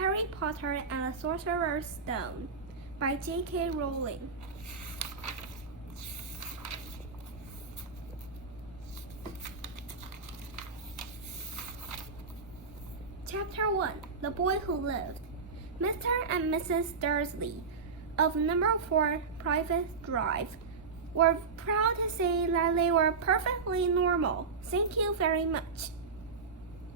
Harry Potter and the Sorcerer's Stone by J.K. Rowling. Chapter 1. The Boy Who Lived. Mr. and Mrs. Dursley of number 4 Private Drive were proud to say that they were perfectly normal. Thank you very much.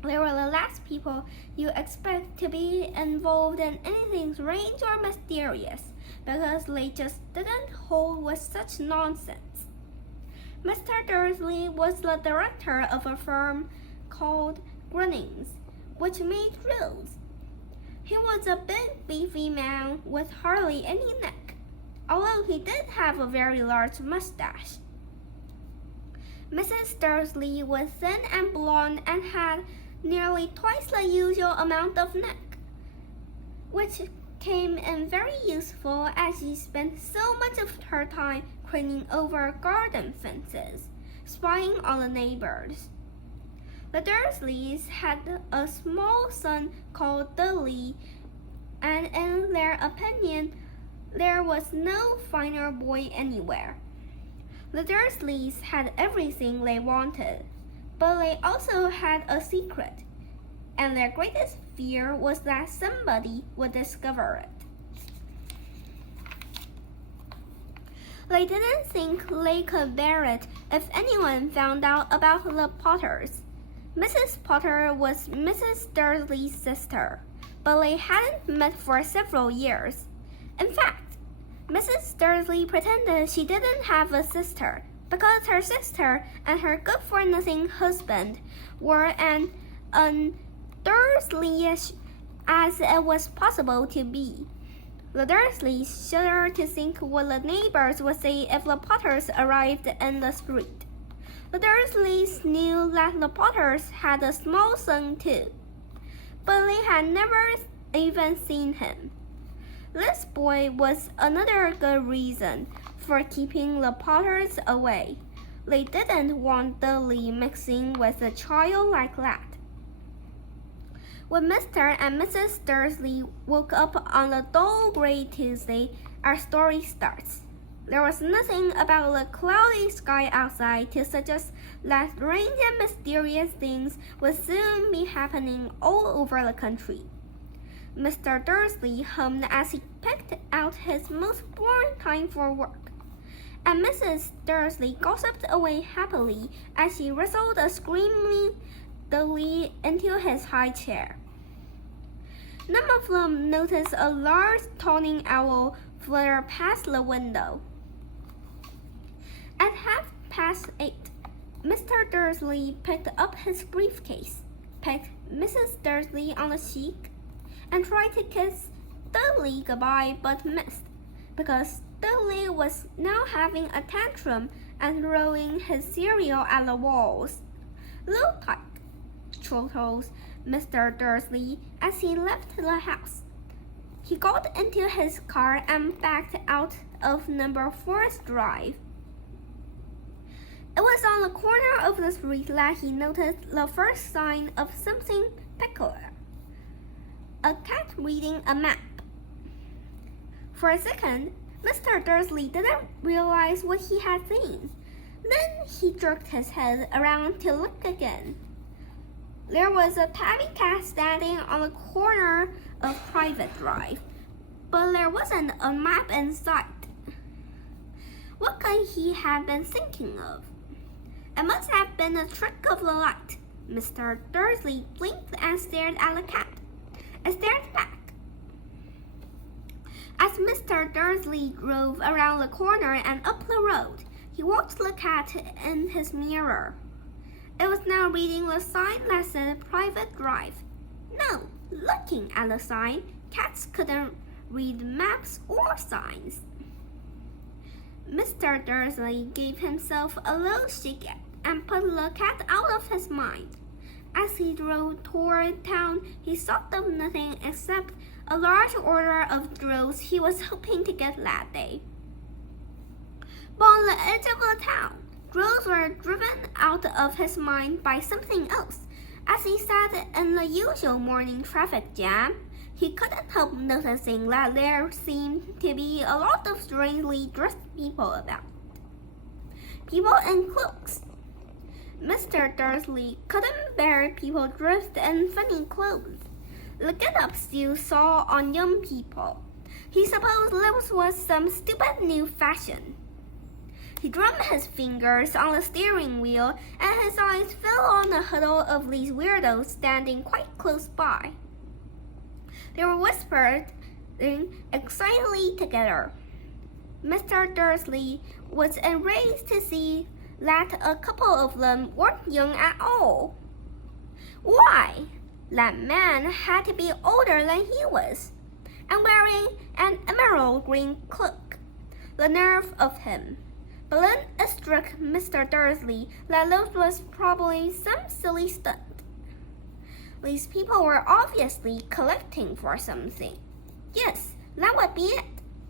They were the last people you expect to be involved in anything strange or mysterious because they just didn't hold with such nonsense. Mr. Dursley was the director of a firm called Grunnings, which made drills. He was a big, beefy man with hardly any neck, although he did have a very large mustache. Mrs. Dursley was thin and blonde and had nearly twice the usual amount of neck, which came in very useful as she spent so much of her time craning over garden fences, spying on the neighbors. The Dursleys had a small son called Dudley, and in their opinion, there was no finer boy anywhere. The Dursleys had everything they wanted, but they also had a secret, and their greatest fear was that somebody would discover it. They didn't think they could bear it if anyone found out about the Potters. Mrs. Potter was Mrs. Dursley's sister, but they hadn't met for several years. In fact, Mrs. Dursley pretended she didn't have a sister because her sister and her good-for-nothing husband were as Dursleyish as it was possible to be. The Dursleys shuddered to think what the neighbors would say if the Potters arrived in the street. The Dursleys knew that the Potters had a small son too, but they had never even seen him. This boy was another good reason for keeping the Potters away. They didn't want Dudley mixing with a child like that. When Mr. and Mrs. Dursley woke up on a dull gray Tuesday, our story starts. There was nothing about the cloudy sky outside to suggest that strange and mysterious things would soon be happening all over the country. Mr. Dursley hummed as he picked out his most boring time for work, and Mrs. Dursley gossiped away happily as she wrestled a screaming Dudley into his high chair. None of them noticed a large tawny owl flutter past the window. At 8:30, Mr. Dursley picked up his briefcase, pecked Mrs. Dursley on the cheek, and tried to kiss Dudley goodbye but missed, because Dudley was now having a tantrum and throwing his cereal at the walls. "Look tight," chortled Mr. Dursley as he left the house. He got into his car and backed out of number 4th Drive. It was on the corner of the street that he noticed the first sign of something peculiar. A cat reading a map. For a second, Mr. Dursley didn't realize what he had seen. Then he jerked his head around to look again. There was a tabby cat standing on the corner of Private Drive, but there wasn't a map in sight. What could he have been thinking of? It must have been a trick of the light. Mr. Dursley blinked and stared at the cat. It stared back. As Mr. Dursley drove around the corner and up the road, he watched the cat in his mirror. It was now reading the sign that said Private Drive. No, looking at the sign, cats couldn't read maps or signs. Mr. Dursley gave himself a low shake and put the cat out of his mind. As he drove toward town, he thought of nothing except a large order of drills he was hoping to get that day. But on the edge of the town, drills were driven out of his mind by something else. As he sat in the usual morning traffic jam, He couldn't help noticing that there seemed to be a lot of strangely dressed people about. People in cloaks. Mr. Dursley couldn't bear people dressed in funny clothes. The get-ups you saw on young people. He supposed this was some stupid new fashion. He drummed his fingers on the steering wheel, and his eyes fell on a huddle of these weirdos standing quite close by. They were whispering excitedly together. Mr. Dursley was enraged to see that a couple of them weren't young at all. Why? That man had to be older than he was, and wearing an emerald green cloak. The nerve of him. But then it struck Mr. Dursley that this was probably some silly stunt. These people were obviously collecting for something. Yes, that would be it.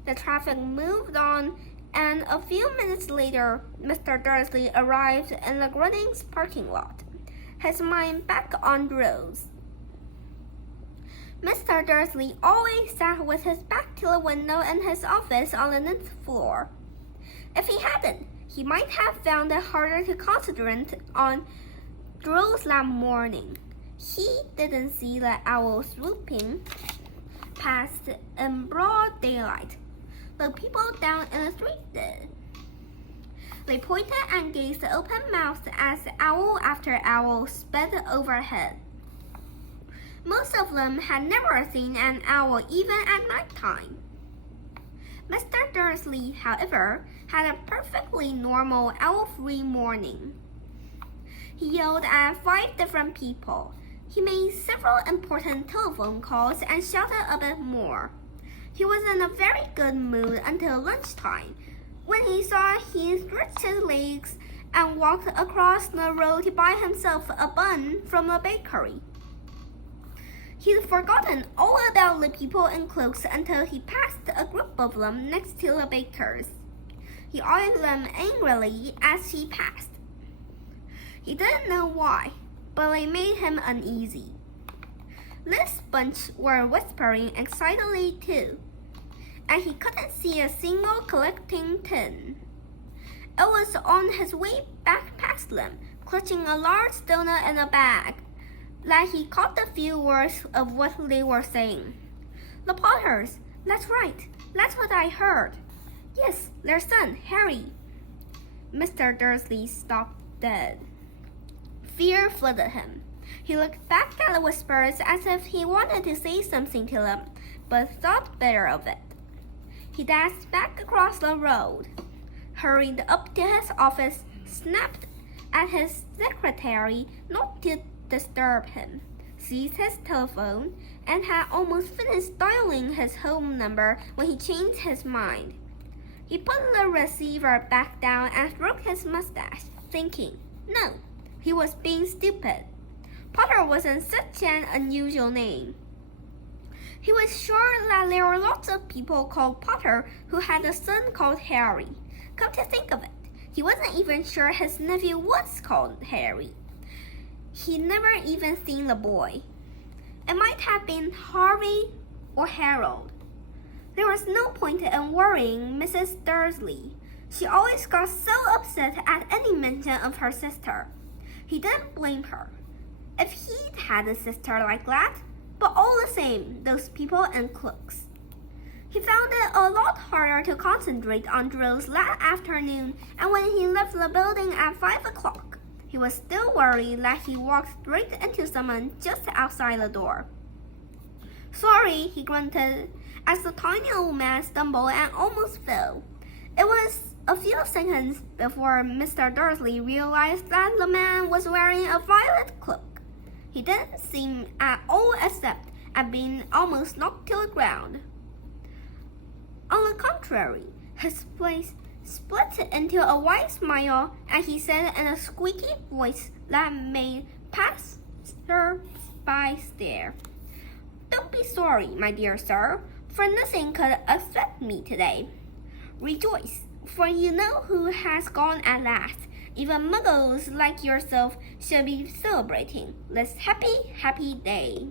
The traffic moved on, and a few minutes later, Mr. Dursley arrived in the Grunnings parking lot, his mind back on drills. Mr. Dursley always sat with his back to the window in his office on the 9th floor. If he hadn't, he might have found it harder to concentrate on drills that morning. He didn't see the owl swooping past in broad daylight. The people down in the street did. They pointed and gazed open-mouthed as owl after owl sped overhead. Most of them had never seen an owl even at nighttime. Mr. Dursley, however, had a perfectly normal owl-free morning. He yelled at 5 different people. He made several important telephone calls and shouted a bit more. He was in a very good mood until lunchtime, when he saw he stretched his legs and walked across the road to buy himself a bun from the bakery. He'd forgotten all about the people in cloaks until he passed a group of them next to the baker's. He eyed them angrily as he passed. He didn't know why, but they made him uneasy. This bunch were whispering excitedly too, and he couldn't see a single collecting tin. It was on his way back past them, clutching a large donut in a bag, that he caught the few words of what they were saying. The Potters, that's right, that's what I heard. Yes, their son, Harry. Mr. Dursley stopped dead. Fear flooded him. He looked back at the whispers as if he wanted to say something to them, but thought better of it. He dashed back across the road, hurried up to his office, snapped at his secretary not to disturb him, seized his telephone, and had almost finished dialing his home number when he changed his mind. He put the receiver back down and stroked his mustache, thinking, no, he was being stupid. Potter wasn't such an unusual name. He was sure that there were lots of people called Potter who had a son called Harry. Come to think of it, he wasn't even sure his nephew was called Harry. He'd never even seen the boy. It might have been Harvey or Harold. There was no point in worrying Mrs. Dursley. She always got so upset at any mention of her sister. He didn't blame her. If he'd had a sister like that, but all the same, those people in cloaks. He found it a lot harder to concentrate on drills that afternoon, and when he left the building at 5 o'clock, he was still worried that he walked straight into someone just outside the door. Sorry, he grunted, as the tiny old man stumbled and almost fell. It was a few seconds before Mr. Dursley realized that the man was wearing a violet cloak. He didn't seem at all except at being almost knocked to the ground. On the contrary, his face split into a wide smile, and he said in a squeaky voice that made passers-by stare, "Don't be sorry, my dear sir, for nothing could upset me today. Rejoice, for you know who has gone at last. Even muggles like yourself should be celebrating this happy, happy day."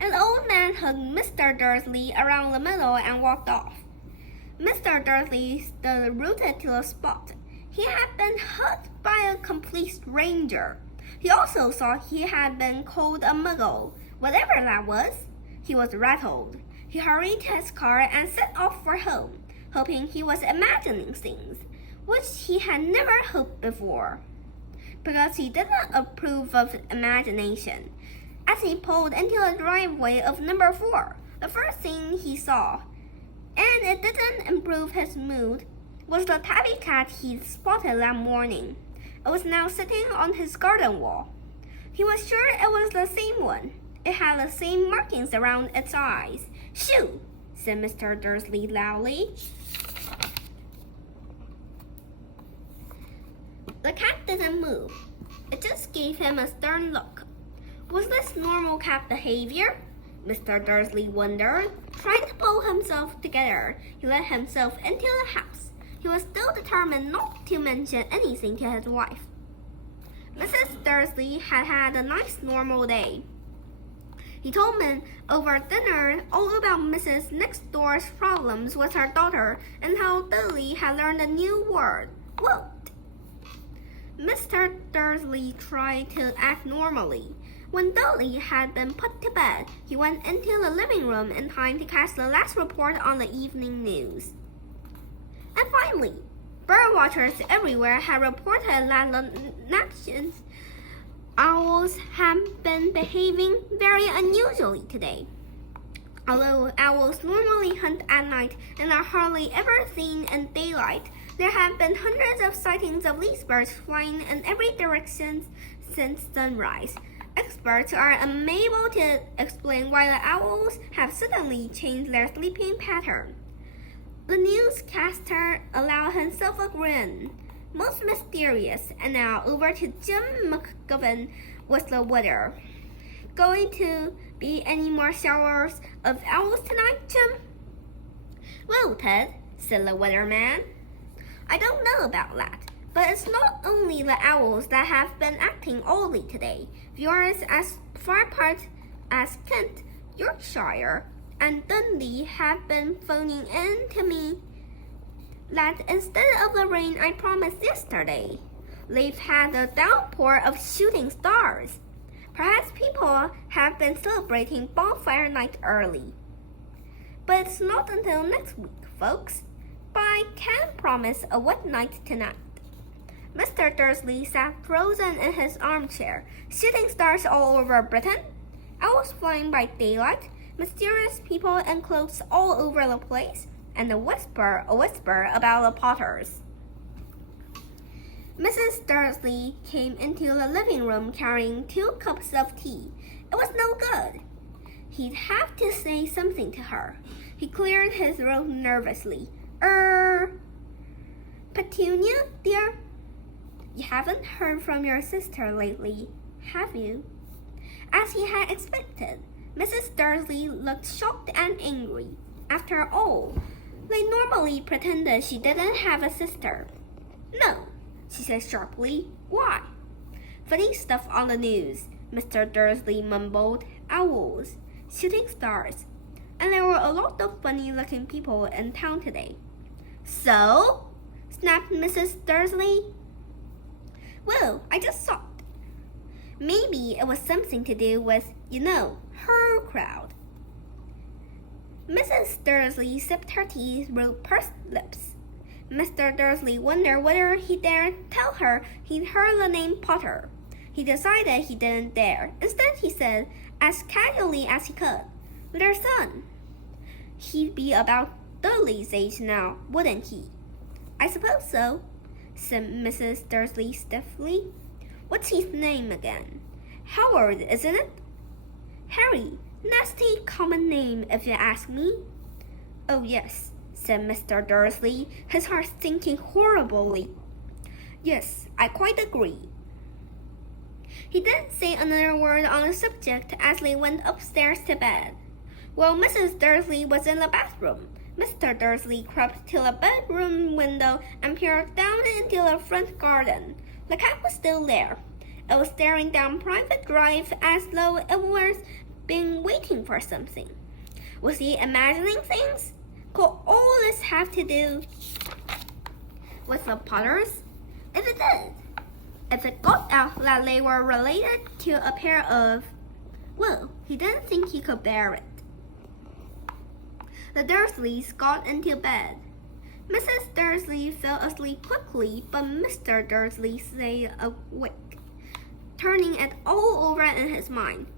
and the old man hugged Mr. Dursley around the middle and walked off. Mr. Dursley stood rooted to the spot. He had been hugged by a complete stranger. He also thought he had been called a muggle, whatever that was. He was rattled. He hurried to his car and set off for home, hoping he was imagining things, which he had never hoped before, because he did not approve of imagination. As he pulled into the driveway of number 4, the first thing he saw, and it didn't improve his mood, was the tabby cat he'd spotted that morning. It was now sitting on his garden wall. He was sure it was the same one. It had the same markings around its eyes. "Shoo!" said Mr. Dursley loudly. The cat didn't move. It just gave him a stern look. Was this normal cat behavior? Mr. Dursley wondered. Trying to pull himself together, he let himself into the house. He was still determined not to mention anything to his wife. Mrs. Dursley had had a nice normal day. He told men over dinner all about Mrs. Next Door's problems with her daughter and how Dudley had learned a new word, "What?" Mr. Dursley tried to act normally. When Dudley had been put to bed, he went into the living room in time to catch the last report on the evening news. And finally, bird watchers everywhere had reported that the Natchez owls had been behaving very unusually today. Although owls normally hunt at night and are hardly ever seen in daylight, there have been hundreds of sightings of these birds flying in every direction since sunrise. Experts are unable to explain why the owls have suddenly changed their sleeping pattern. The newscaster allowed himself a grin. Most mysterious, and now over to Jim McGovern with the weather. Going to be any more showers of owls tonight, Jim? "Well, Ted," said the weatherman, "I don't know about that, but it's not only the owls that have been acting oddly today. Viewers as far apart as Kent, Yorkshire, and Dundee have been phoning in to me that instead of the rain I promised yesterday, they've had a downpour of shooting stars. Perhaps people have been celebrating bonfire night early. But it's not until next week, folks. But I can promise a wet night tonight." Mr. Dursley sat frozen in his armchair. Shooting stars all over Britain, owls flying by daylight, mysterious people in clothes all over the place, and a whisper about the Potters. Mrs. Dursley came into the living room carrying 2 cups of tea. It was no good. He'd have to say something to her. He cleared his throat nervously. Petunia, dear? You haven't heard from your sister lately, have you?" As he had expected, Mrs. Dursley looked shocked and angry. After all, they normally pretended she didn't have a sister. "No," she said sharply. "Why?" "Funny stuff on the news," Mr. Dursley mumbled. "Owls, shooting stars, and there were a lot of funny-looking people in town today." "So?" snapped Mrs. Dursley. "Well, I just thought. Maybe it was something to do with, her crowd." Mrs. Dursley sipped her tea through pursed lips. Mr. Dursley wondered whether he dared tell her he'd heard the name Potter. He decided he didn't dare. Instead, he said, as casually as he could, "Their son. He'd be about Dudley's age now, wouldn't he?" "I suppose so," said Mrs. Dursley stiffly. "What's his name again?" "Howard, isn't it?" "Harry. Nasty common name, if you ask me." "Oh, yes," said Mr. Dursley, his heart sinking horribly. "Yes, I quite agree." He didn't say another word on the subject as they went upstairs to bed. While Mrs. Dursley was in the bathroom, Mr. Dursley crept to the bedroom window and peered down into the front garden. The cat was still there. It was staring down Private Drive as though it was been waiting for something. Was he imagining things? Could all this have to do with the Potters? If it did, if it got out that they were related to a pair of, well, he didn't think he could bear it. The Dursleys got into bed. Mrs. Dursley fell asleep quickly, but Mr. Dursley stayed awake, turning it all over in his mind.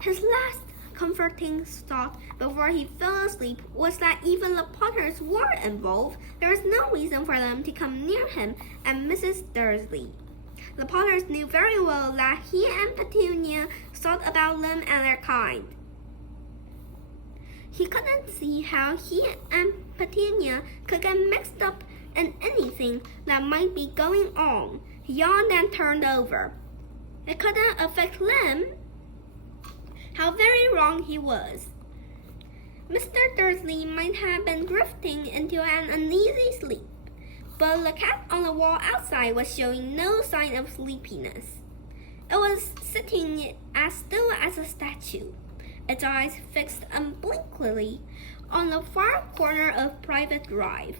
His last comforting thought before he fell asleep was that even the Potters were involved. There was no reason for them to come near him and Mrs. Dursley. The Potters knew very well that he and Petunia thought about them and their kind. He couldn't see how he and Petunia could get mixed up in anything that might be going on. He yawned and turned over. It couldn't affect them. How very wrong he was. Mr. Dursley might have been drifting into an uneasy sleep, but the cat on the wall outside was showing no sign of sleepiness. It was sitting as still as a statue, its eyes fixed unblinkingly on the far corner of Private Drive.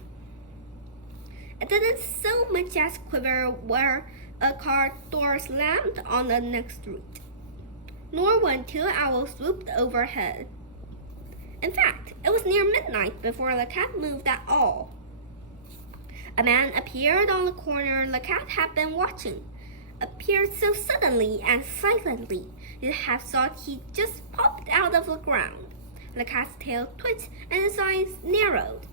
It didn't so much as quiver where a car door slammed on the next street, nor when two owls swooped overhead. In fact, it was near midnight before the cat moved at all. A man appeared on the corner the cat had been watching, appeared so suddenly and silently you'd have thought he just popped out of the ground. The cat's tail twitched and his eyes narrowed.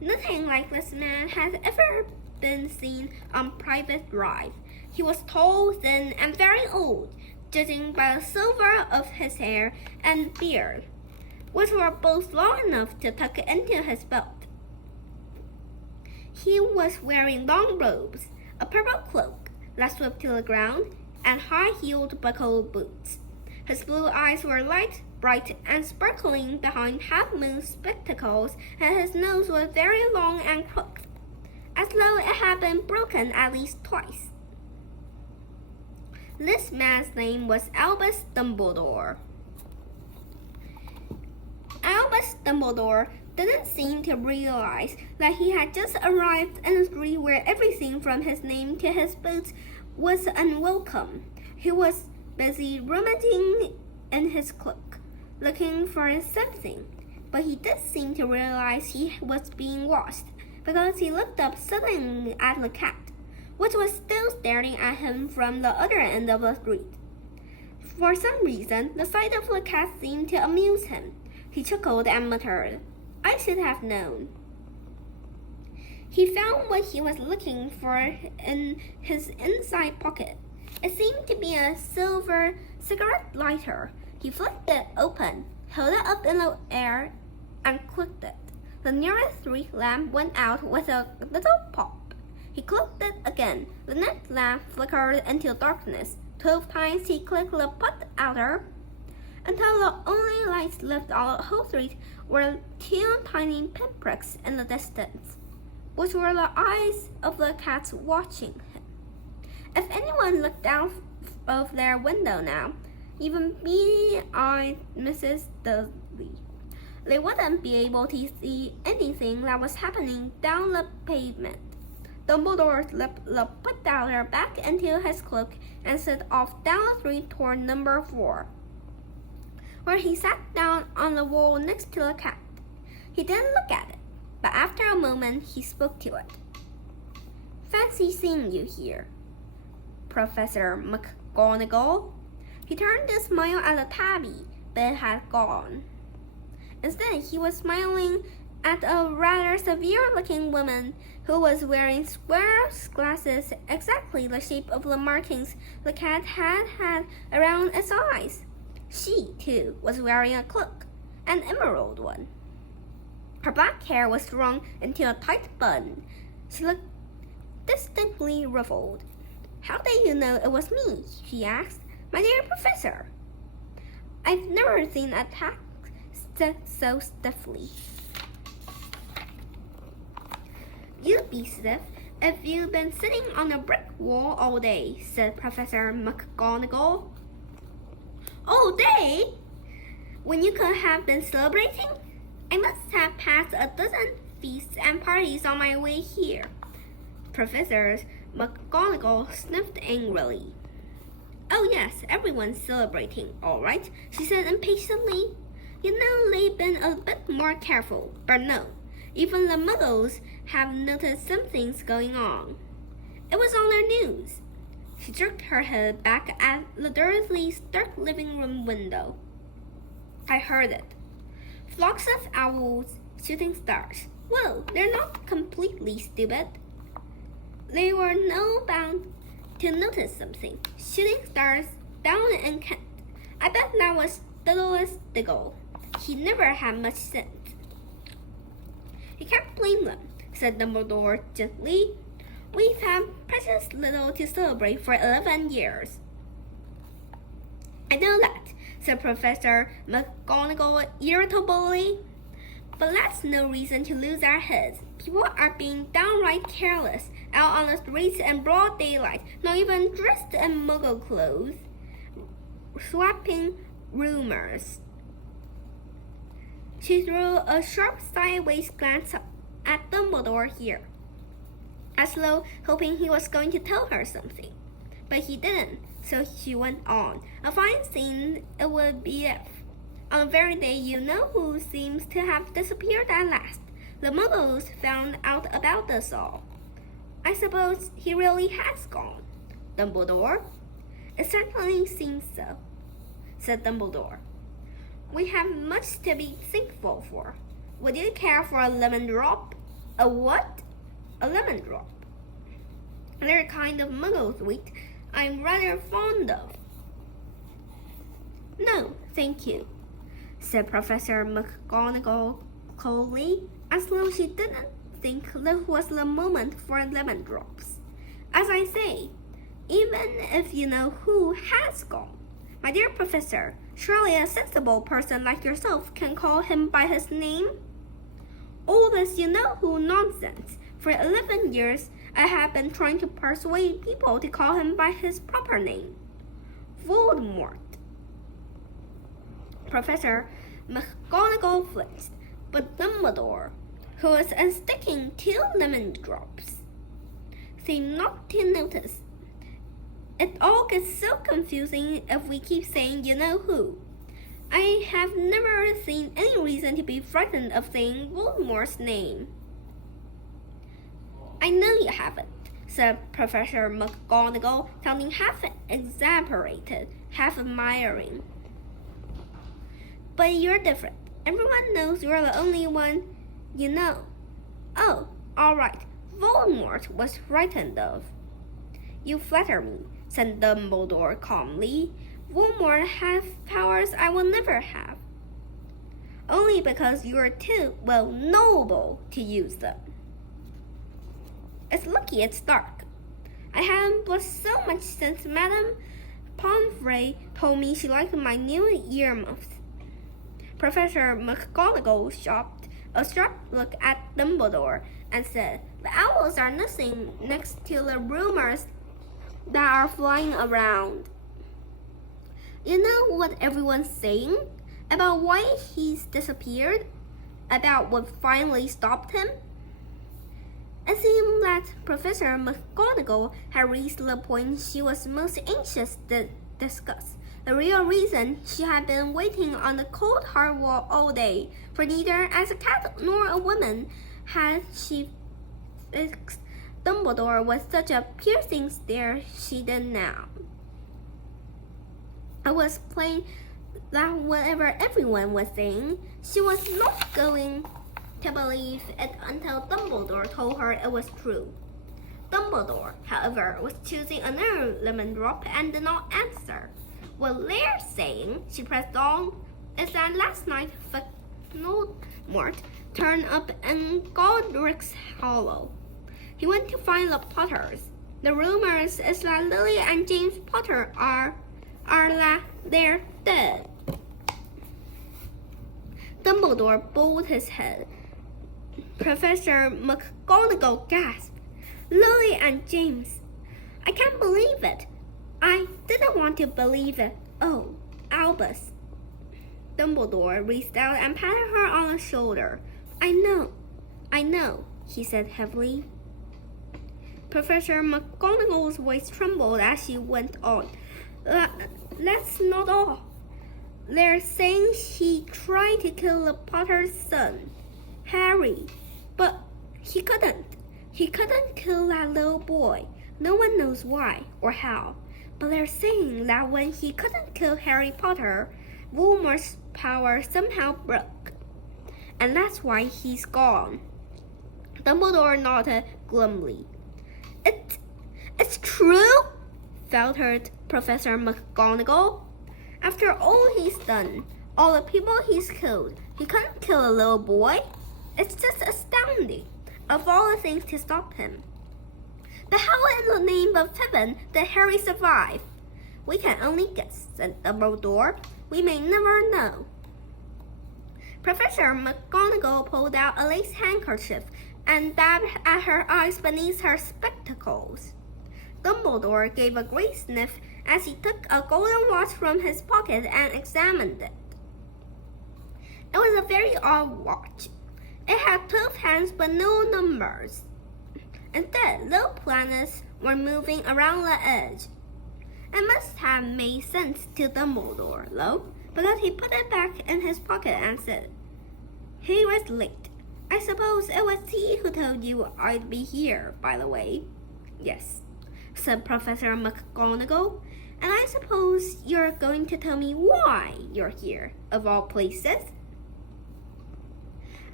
Nothing like this man had ever been seen on Private Drive. He was tall, thin, and very old, judging by the silver of his hair and beard, which were both long enough to tuck into his belt. He was wearing long robes, a purple cloak that swept to the ground, and high-heeled buckled boots. His blue eyes were light, bright, and sparkling behind half-moon spectacles, and his nose was very long and crooked, as though it had been broken at least twice. This man's name was Albus Dumbledore. Albus Dumbledore didn't seem to realize that he had just arrived in a street where everything from his name to his boots was unwelcome. He was busy rummaging in his cloak, looking for something, but he did seem to realize he was being watched, because he looked up suddenly at the cat, which was still staring at him from the other end of the street. For some reason, the sight of the cat seemed to amuse him. He chuckled and muttered, "I should have known." He found what he was looking for in his inside pocket. It seemed to be a silver cigarette lighter. He flicked it open, held it up in the air, and clicked it. The nearest street lamp went out with a little pop. He clicked it again. The next lamp flickered into darkness. 12 times he clicked the pot outer, until the only lights left on the whole street were two tiny pinpricks in the distance, which were the eyes of the cats watching him. If anyone looked out of their window now, even beady-eyed Mrs. Dudley, they wouldn't be able to see anything that was happening down the pavement. Dumbledore slipped the put-downer back into his cloak and set off down the street toward number 4, where he sat down on the wall next to the cat. He didn't look at it, but after a moment he spoke to it. "Fancy seeing you here, Professor McGonagall." He turned to smile at the tabby, but it had gone. Instead, he was smiling at a rather severe-looking woman who was wearing square glasses exactly the shape of the markings the cat had had around its eyes. She, too, was wearing a cloak, an emerald one. Her black hair was drawn into a tight bun. She looked distinctly ruffled. "How did you know it was me?" she asked. "My dear Professor, I've never seen a cat sit so stiffly." "You'd be stiff if you'd been sitting on a brick wall all day," said Professor McGonagall. "All day?" when you could have been celebrating? I must have passed a dozen feasts and parties on my way here. Professor McGonagall sniffed angrily. Oh yes, everyone's celebrating, all right, she said impatiently. You know they've been a bit more careful, but no, even the Muggles have noticed something's going on. It was on their news. She jerked her head back at the Dursleys' dark living room window. I heard it. Flocks of owls shooting stars. Well, they're not completely stupid. They were no bound to notice something. Shooting stars down in Kent. I bet that was Diddlest Diggle. He never had much sense. You can't blame them, said Dumbledore gently. We've had precious little to celebrate for 11 years. I know that, said Professor McGonagall irritably. But that's no reason to lose our heads. People are being downright careless, out on the streets in broad daylight, not even dressed in Muggle clothes, swapping rumors. She threw a sharp sideways glance at Dumbledore here, as though hoping he was going to tell her something. But he didn't, so she went on. A fine scene it would be if, on the very day you know who seems to have disappeared at last, the Muggles found out about us all. I suppose he really has gone. Dumbledore? It certainly seems so, said Dumbledore. We have much to be thankful for. Would you care for a lemon drop? A what? A lemon drop. They're a kind of Muggle sweet I'm rather fond of. No, thank you, said Professor McGonagall coldly, as though she didn't think that was the moment for lemon drops. As I say, even if you know who has gone, my dear Professor, surely a sensible person like yourself can call him by his name? All this you-know-who nonsense. For 11 years, I have been trying to persuade people to call him by his proper name. Voldemort. Professor McGonagall flinched, but Dumbledore, who was unsticking 2 lemon drops, seemed not to notice. It all gets so confusing if we keep saying you-know-who. I have never seen any reason to be frightened of saying Voldemort's name. I know you haven't, said Professor McGonagall, sounding half exasperated, half admiring. But you're different. Everyone knows you're the only one you know. Oh, all right. Voldemort was frightened of. You flatter me, said Dumbledore calmly. Voldemort has powers I will never have. Only because you are too, noble to use them. It's lucky it's dark. I haven't blushed so much since Madame Pomfrey told me she liked my new earmuffs. Professor McGonagall shot a sharp look at Dumbledore and said, The owls are nothing next to the rumors that are flying around. You know what everyone's saying? About why he's disappeared? About what finally stopped him? It seemed that Professor McGonagall had reached the point she was most anxious to discuss. The real reason she had been waiting on the cold hard wall all day, for neither as a cat nor a woman had she fixed Dumbledore with such a piercing stare she did now. It was plain that whatever everyone was saying, she was not going to believe it until Dumbledore told her it was true. Dumbledore, however, was choosing another lemon drop and did not answer. What they're saying, she pressed on, is that last night Voldemort turned up in Godric's Hollow. He went to find the Potters. The rumors is that Lily and James Potter are that they're dead. Dumbledore bowed his head. Professor McGonagall gasped. Lily and James. I can't believe it. I didn't want to believe it. Oh, Albus. Dumbledore reached out and patted her on the shoulder. I know, he said heavily. Professor McGonagall's voice trembled as she went on. That's not all. They're saying she tried to kill the Potter's son, Harry, but he couldn't. He couldn't kill that little boy. No one knows why or how, but they're saying that when he couldn't kill Harry Potter, Voldemort's power somehow broke, and that's why he's gone. Dumbledore nodded glumly. It's true? Faltered Professor McGonagall. After all he's done, all the people he's killed, he couldn't kill a little boy? It's just astounding, of all the things to stop him. But how in the name of heaven did Harry survive? We can only guess, said Dumbledore. We may never know. Professor McGonagall pulled out a lace handkerchief and dabbed at her eyes beneath her spectacles. Dumbledore gave a great sniff as he took a golden watch from his pocket and examined it. It was a very odd watch. It had 12 hands but no numbers. Instead, little planets were moving around the edge. It must have made sense to Dumbledore, though, because he put it back in his pocket and said, He was late. I suppose it was he who told you I'd be here, by the way. Yes, said Professor McGonagall, and I suppose you're going to tell me why you're here, of all places.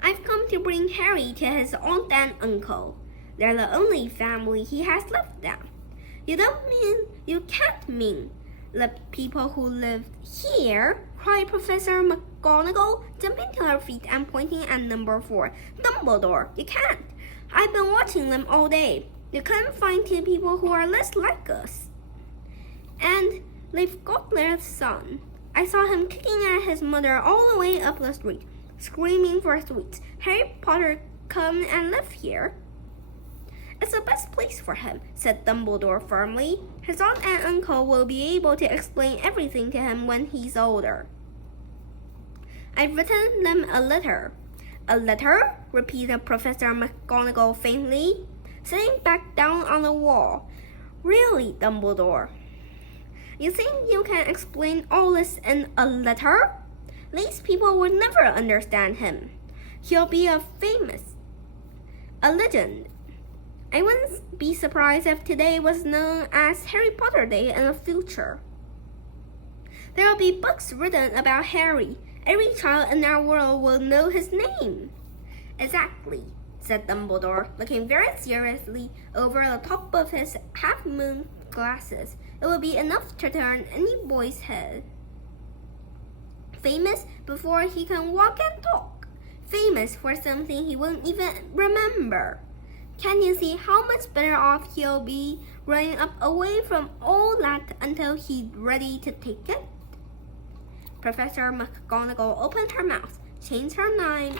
I've come to bring Harry to his aunt and uncle. They're the only family he has left now. You can't mean the people who live here, cried Professor McGonagall, jumping to her feet and pointing at number 4. Dumbledore, you can't. I've been watching them all day. You couldn't find 2 people who are less like us. And they've got their son. I saw him kicking at his mother all the way up the street, screaming for sweets. Harry Potter come and live here. It's the best place for him, said Dumbledore firmly. His aunt and uncle will be able to explain everything to him when he's older. I've written them a letter. A letter? Repeated Professor McGonagall faintly, sitting back down on the wall. Really, Dumbledore? You think you can explain all this in a letter? These people would never understand him. He'll be a legend. I wouldn't be surprised if today was known as Harry Potter Day in the future. There will be books written about Harry. Every child in our world will know his name. Exactly, said Dumbledore, looking very seriously over the top of his half-moon glasses. It will be enough to turn any boy's head. Famous before he can walk and talk. Famous for something he won't even remember. Can you see how much better off he'll be growing up away from all that until he's ready to take it? Professor McGonagall opened her mouth, changed her mind,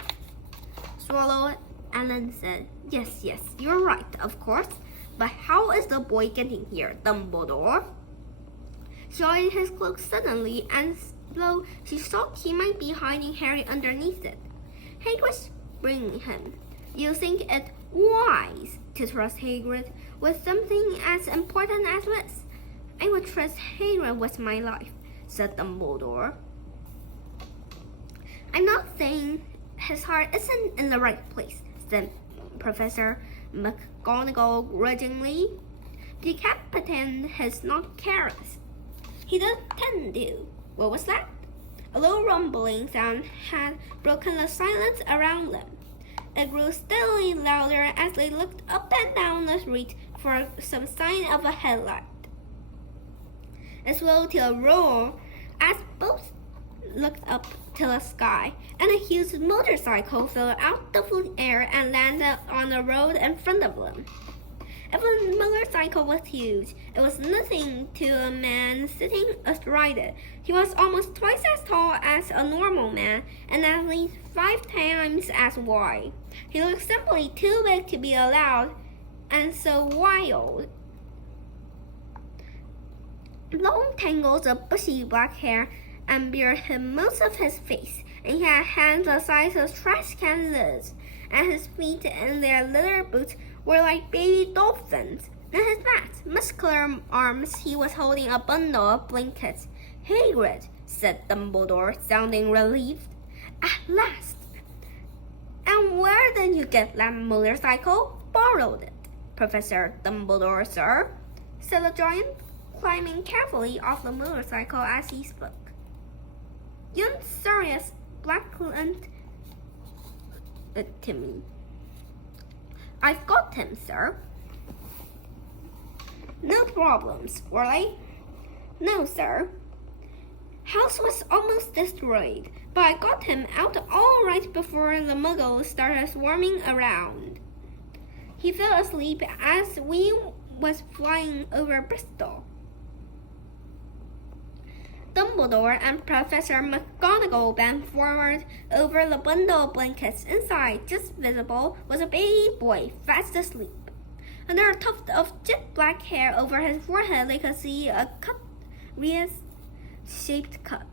swallowed, and then said, Yes, you're right, of course. But how is the boy getting here, Dumbledore? She eyed his cloak suddenly, and though she thought he might be hiding Harry underneath it, Hagrid was bringing him. You think it wise to trust Hagrid with something as important as this? I would trust Hagrid with my life, said Dumbledore. I'm not saying his heart isn't in the right place, said Professor McGonagall grudgingly. But you can't pretend he's not careless. He doesn't tend to. What was that? A low rumbling sound had broken the silence around them. It grew steadily louder as they looked up and down the street for some sign of a headlight. It swelled to a roar as both looked up to the sky, and a huge motorcycle flew out the air and landed on the road in front of them. If the motorcycle was huge, it was nothing to a man sitting astride it. He was almost twice as tall as a normal man and at least 5 times as wide. He looked simply too big to be allowed, and so wild. Long tangles of bushy black hair and beard hid most of his face, and he had hands the size of trash can lids, and his feet in their leather boots were like baby dolphins. In his fat, muscular arms he was holding a bundle of blankets. "Hagrid," said Dumbledore, sounding relieved. "At last! And where did you get that motorcycle?" "Borrowed it, Professor Dumbledore, sir," said the giant, climbing carefully off the motorcycle as he spoke. Young Sirius Blackland to me. "I've got him, sir." "No problems, were they?" "No, sir. House was almost destroyed, but I got him out all right before the muggles started swarming around. He fell asleep as we was flying over Bristol." Dumbledore and Professor McGonagall bent forward over the bundle of blankets. Inside, just visible, was a baby boy fast asleep. Under a tuft of jet black hair over his forehead, they could see a shaped cut,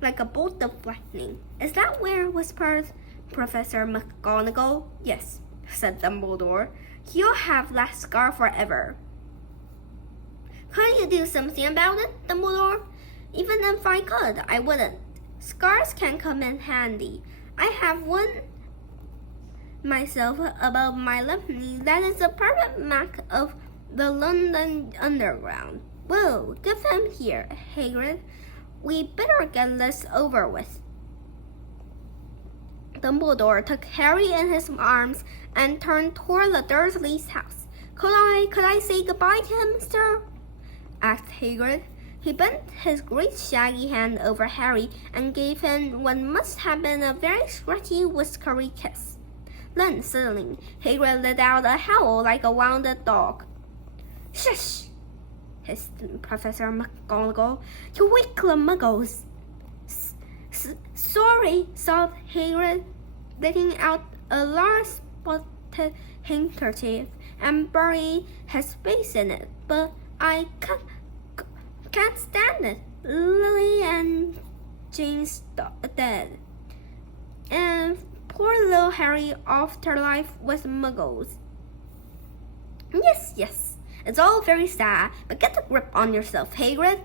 like a bolt of lightning. "Is that where?" whispered Professor McGonagall. "Yes," said Dumbledore. "He'll have that scar forever." "Can't you do something about it, Dumbledore?" "Even if I could, I wouldn't. Scars can come in handy. I have one myself above my left knee that is a perfect mark of the London Underground. Whoa, give him here, Hagrid. We better get this over with." Dumbledore took Harry in his arms and turned toward the Dursleys' house. Could I say goodbye to him, sir?" asked Hagrid. He bent his great shaggy hand over Harry and gave him what must have been a very scratchy, whiskery kiss. Then, suddenly, Hagrid let out a howl like a wounded dog. "Shush!" hissed Professor McGonagall. "You wake the muggles." Sorry," sobbed Hagrid, letting out a large spotted handkerchief and burying his face in it. "But I can't stand it. Lily and Jane's dead, and poor little Harry afterlife with muggles." Yes, it's all very sad, but get a grip on yourself, Hagrid,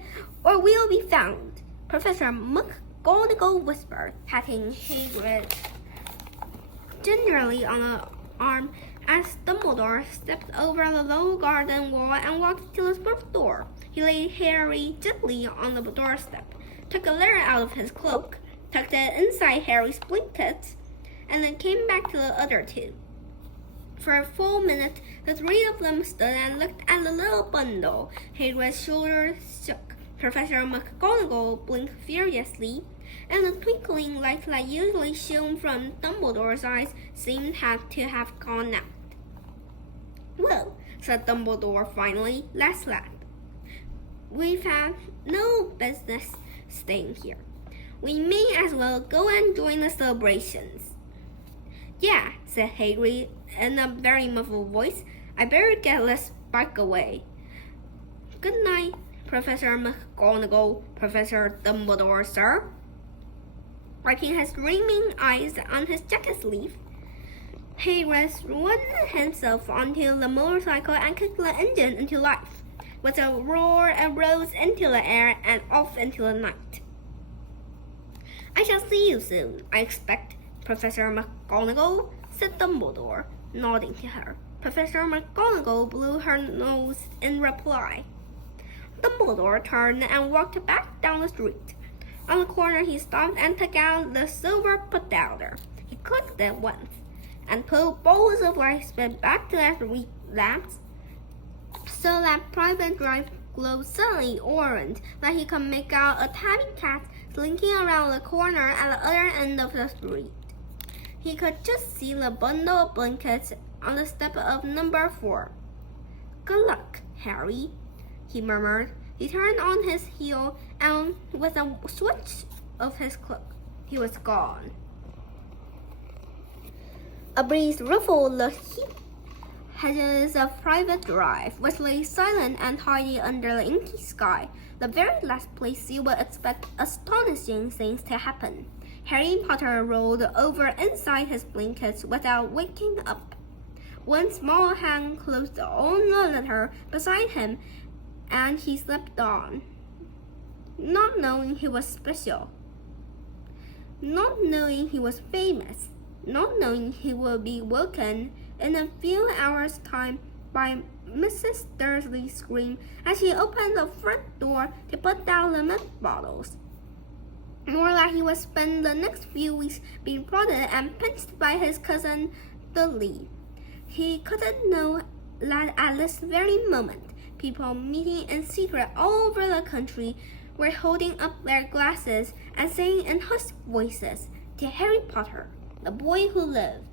or we'll be found," Professor McGonagall whispered, patting Hagrid gingerly on the arm as Dumbledore stepped over the low garden wall and walked to the front door. He laid Harry gently on the doorstep, took a letter out of his cloak, tucked it inside Harry's blankets, and then came back to the other two. For a full minute, the three of them stood and looked at the little bundle. Hagrid's shoulders shook. Professor McGonagall blinked furiously, and the twinkling light that usually shone from Dumbledore's eyes seemed to have gone out. "Well," said Dumbledore finally, "let's laugh. We've had no business staying here. We may as well go and join the celebrations." "Yeah," said Hagrid in a very muffled voice. "I better get this bike away. Good night, Professor McGonagall, Professor Dumbledore, sir." Wiping his dreaming eyes on his jacket sleeve, Hagrid swung himself onto the motorcycle and kicked the engine into life. With a roar, it rose into the air and off into the night. "I shall see you soon, I expect, Professor McGonagall," said Dumbledore, nodding to her. Professor McGonagall blew her nose in reply. Dumbledore turned and walked back down the street. On the corner, he stopped and took out the silver put-downer. He clicked it once and pulled balls of light spit back to their lamps, so that Private Drive glowed suddenly orange, that he could make out a tiny cat slinking around the corner at the other end of the street. He could just see the bundle of blankets on the step of number 4. "Good luck, Harry," he murmured. He turned on his heel, and with a switch of his cloak, he was gone. A breeze ruffled the hedges of private drive, which lay silent and tidy under the inky sky, the very last place you would expect astonishing things to happen. Harry Potter rolled over inside his blankets without waking up. One small hand closed on the letter beside him, and he slept on, not knowing he was special, not knowing he was famous, not knowing he would be woken in a few hours' time by Mrs. Dursley's scream as she opened the front door to put down the milk bottles. Nor that he would spend the next few weeks being prodded and pinched by his cousin Dudley. He couldn't know that at this very moment, people meeting in secret all over the country were holding up their glasses and saying in hushed voices, "To Harry Potter, the boy who lived."